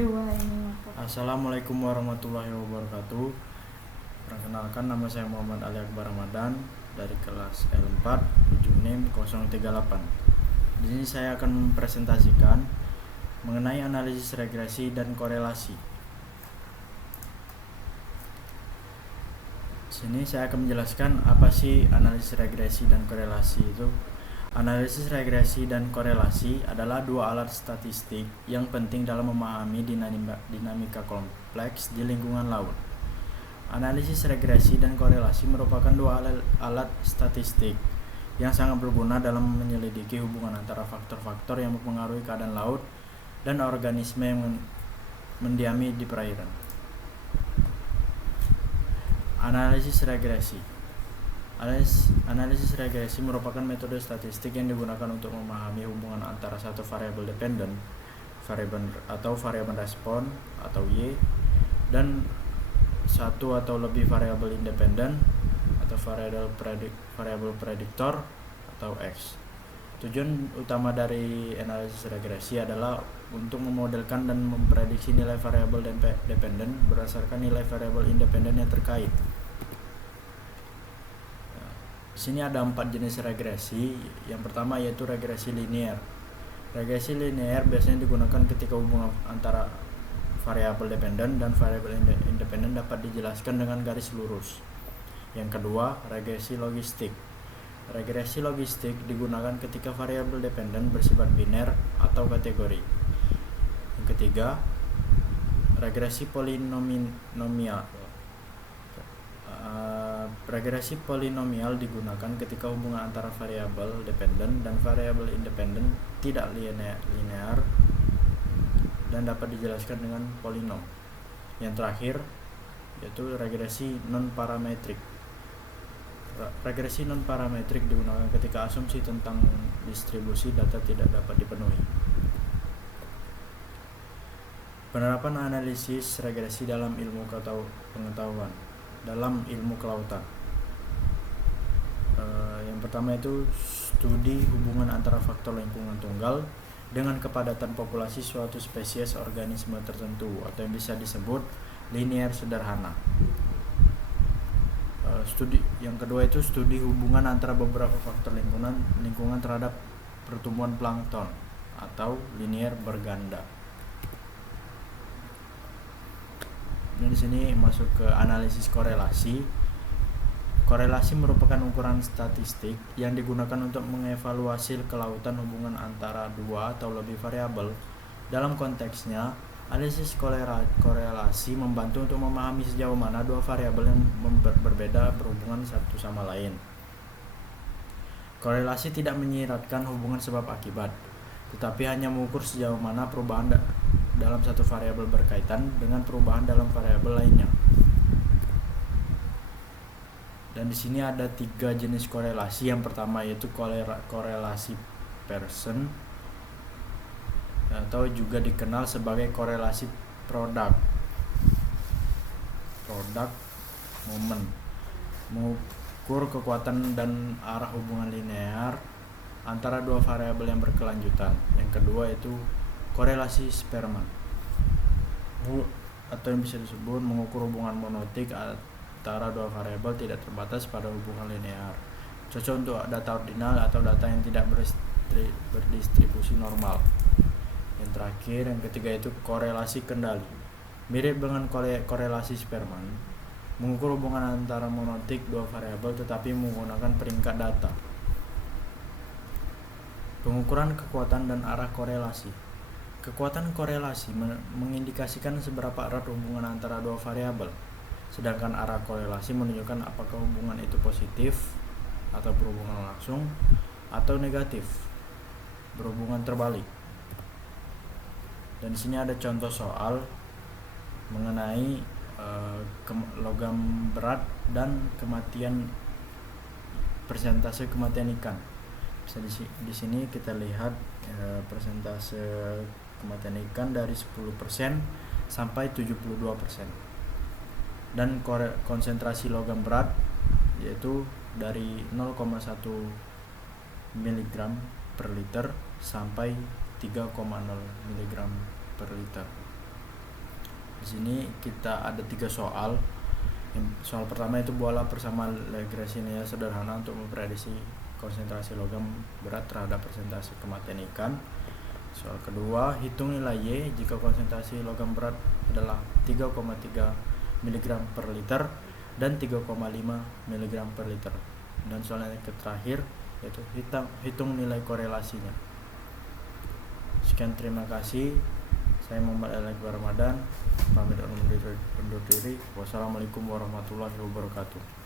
dua ini apa? Assalamualaikum warahmatullahi wabarakatuh. Perkenalkan, nama saya Muhammad Ali Akbar Ramadan dari kelas L4 ujung NIM 038. Di sini saya akan mempresentasikan mengenai analisis regresi dan korelasi. Di sini saya akan menjelaskan apa sih analisis regresi dan korelasi itu. Analisis regresi dan korelasi adalah dua alat statistik yang penting dalam memahami dinamika kompleks di lingkungan laut. Analisis regresi dan korelasi merupakan dua alat statistik yang sangat berguna dalam menyelidiki hubungan antara faktor-faktor yang mempengaruhi keadaan laut dan organisme yang mendiami di perairan. Analisis regresi. Analisis regresi merupakan metode statistik yang digunakan untuk memahami hubungan antara satu variabel dependen, variabel respon atau Y, dan satu atau lebih variabel independen atau variabel prediktor atau X. Tujuan utama dari analisis regresi adalah untuk memodelkan dan memprediksi nilai variabel dependen berdasarkan nilai variabel independen yang terkait. Di sini ada 4 jenis regresi. Yang pertama yaitu regresi linear. Regresi linear biasanya digunakan ketika hubungan antara variabel dependen dan variabel independen dapat dijelaskan dengan garis lurus. Yang kedua, regresi logistik. Regresi logistik digunakan ketika variabel dependen bersifat biner atau kategori. Yang ketiga, regresi polinomial. Regresi polinomial digunakan ketika hubungan antara variabel dependen dan variabel independen tidak linear dan dapat dijelaskan dengan polinom. Yang terakhir yaitu regresi non-parametrik. Regresi non-parametrik digunakan ketika asumsi tentang distribusi data tidak dapat dipenuhi. Penerapan analisis regresi dalam ilmu pengetahuan, dalam ilmu kelautan. Yang pertama itu studi hubungan antara faktor lingkungan tunggal dengan kepadatan populasi suatu spesies organisme tertentu atau yang bisa disebut linear sederhana. Yang kedua itu studi hubungan antara beberapa faktor lingkungan terhadap pertumbuhan plankton atau linear berganda. Nah, di sini masuk ke analisis korelasi. Korelasi merupakan ukuran statistik yang digunakan untuk mengevaluasi kelautan hubungan antara dua atau lebih variabel. Dalam konteksnya, analisis korelasi membantu untuk memahami sejauh mana dua variabel yang berbeda berhubungan satu sama lain. Korelasi tidak menyiratkan hubungan sebab akibat, tetapi hanya mengukur sejauh mana perubahan dalam satu variabel berkaitan dengan perubahan dalam variabel lainnya. Dan di sini ada 3 jenis korelasi. Yang pertama yaitu korelasi Pearson atau juga dikenal sebagai korelasi product moment, mengukur kekuatan dan arah hubungan linear antara dua variabel yang berkelanjutan. Yang kedua itu korelasi Spearman atau yang bisa disebut mengukur hubungan monotik antara dua variabel tidak terbatas pada hubungan linear, cocok untuk data ordinal atau data yang tidak berdistribusi normal. Yang terakhir, yang ketiga itu korelasi kendali. Mirip dengan korelasi Spearman, mengukur hubungan antara monotik dua variabel tetapi menggunakan peringkat data. Pengukuran kekuatan dan arah korelasi. Kekuatan korelasi mengindikasikan seberapa erat hubungan antara dua variabel, sedangkan arah korelasi menunjukkan apakah hubungan itu positif atau berhubungan langsung atau negatif, berhubungan terbalik. Dan di sini ada contoh soal mengenai logam berat dan persentase kematian ikan. Bisa di sini kita lihat persentase kematian ikan dari 10% sampai 72%. Dan konsentrasi logam berat yaitu dari 0,1 mg per liter sampai 3,0 mg per liter. Di sini kita ada 3 soal. Soal pertama itu buatlah persamaan regresi nilai sederhana untuk memprediksi konsentrasi logam berat terhadap persentase kematian ikan. Soal kedua, hitung nilai Y jika konsentrasi logam berat adalah 3,3 mg per liter dan 3,5 mg per liter. Dan soal yang terakhir yaitu hitung nilai korelasinya. Sekian, terima kasih. Saya Muhammad Al-Akbar Ramadan, pamit undur diri. Wassalamualaikum warahmatullahi wabarakatuh.